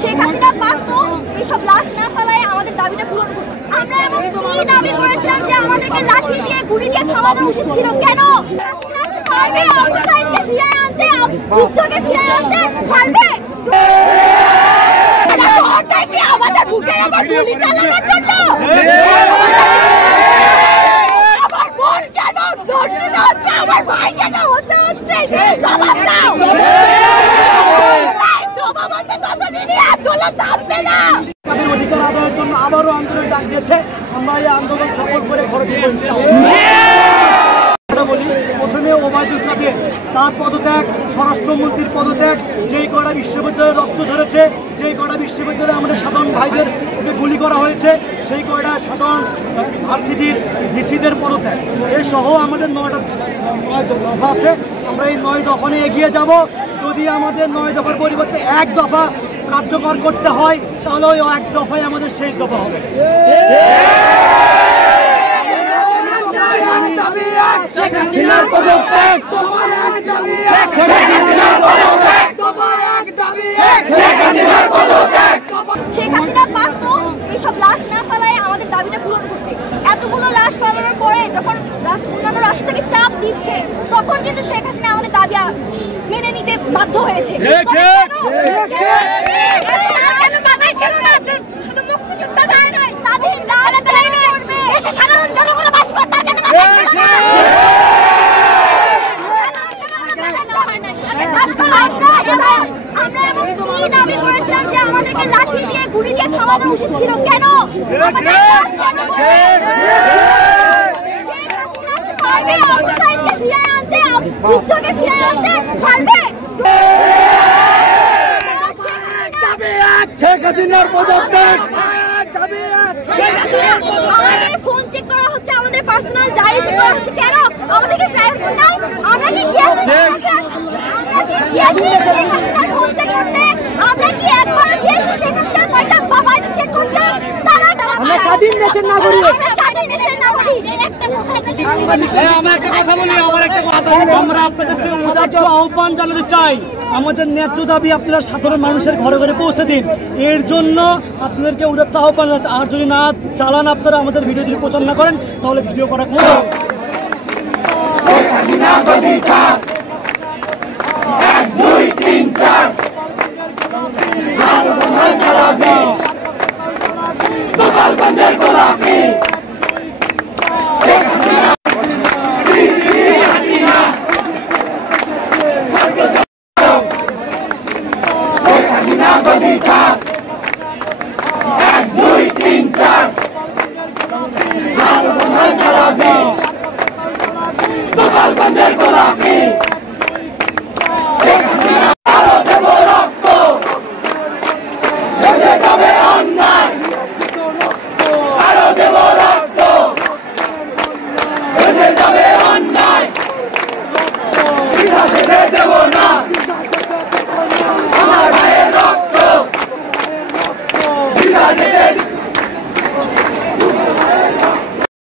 শেখ হাসিনা পারতো এইসব লাশ না ফেলায় আমাদের দাবিটা পূরণ করতে। আমরা এমন কি দাবি করেছিলাম যে আমাদেরকে লাঠি দিয়ে গুলি দিয়ে থামানো উচিত ছিল? কেন পারবে আবু সাইদকে ফিরিয়ে আনতে, বুদ্ধকে ফিরিয়ে আনতে পারবে? আমাদের বুকে আবার গুলি চালানোর জন্য আমার বোন কেন ধর্ষিত হচ্ছে, আমার ভাই কেন হতে হচ্ছে, সেই জবাব দাও। জবাব আছে ততদিনই আন্দোলন থামবে না। তাদের অধিকার আদায়ের জন্য আবারও আন্দোলন ডাক দিয়েছে। আমরা এই আন্দোলন সফল করে ঘরে ফিরব ইনশাআল্লাহ। বলি প্রথমে ওবায়দুল কাদের, তার পদত্যাগ, স্বরাষ্ট্রমন্ত্রীর পদত্যাগ, যেই কটা বিশ্ববিদ্যালয়ে রক্ত ধরেছে, যেই কটা বিশ্ববিদ্যালয়ে আমাদের সাধারণ ভাইদের গুলি করা হয়েছে, সেই কয়টা সাধারণ ভার্সিটির ভিসিদের পদত্যাগ, এর সহ আমাদের 9টা দফা আছে। আমরা এই 9 দফা নিয়ে এগিয়ে যাব। যদি আমাদের 9 দফার পরিবর্তে 1 দফা কার্যকর করতে হয়, তাহলে ওই 1 দফায় আমাদের শেষ দফা হবে। শেখ হাসিনা পারতো এইসব লাশ না ফেলায় আমাদের দাবিটা পূরণ করতে। এতগুলো লাশ ফেলানোর পরে যখন অন্যান্য রাষ্ট্র থেকে চাপ দিচ্ছে, তখন কিন্তু শেখ হাসিনা আমাদের দাবি মেনে নিতে বাধ্য হয়েছে। শুধু মুক্তিযোদ্ধা দায় নয়, তাদের সাধারণ জনগণ বাস করতে আমরা এমন কি দাবি করেছিলাম যে আমাদেরকে লাঠি দিয়ে গুলি দিয়ে থামানো উচিত ছিল? কেন পারবে আবু সাইদকে ফিরিয়ে আনতে, বুদ্ধকে ফিরিয়ে আনতে পারবে? শেখ হাসিনার পদত্যাগ। আমাদের ফোন চেক করা হচ্ছে, আমাদের পার্সোনাল ডায়েরি চেক করা হচ্ছে। কেন আমাদেরকে প্রাইভেট ফোন নাই? আমরা কি ফোন চেক করতে? আমরা কি একবার গিয়েছি শেখ হাসিনার কয়টা বাবাটা চেক করতে? আমরা স্বাধীন দেশের নাগরিক, আমরা স্বাধীন দেশের নাগরিক। আমরা একটা কথা বলি, আমরা আপনাদের উদাত্ত আহ্বান জানাতে চাই, আমাদের ন্যায্য দাবি আপনারা সাধারণ মানুষের ঘরে ঘরে পৌঁছে দিন। এর জন্য আপনাদেরকে উদাত্ত আহ্বান জানাচ্ছি। আর যদি না চালান, আপনারা আমাদের ভিডিও যদি প্রচার না করেন, তাহলে ভিডিও করা কোনো যাবে অন্যায়।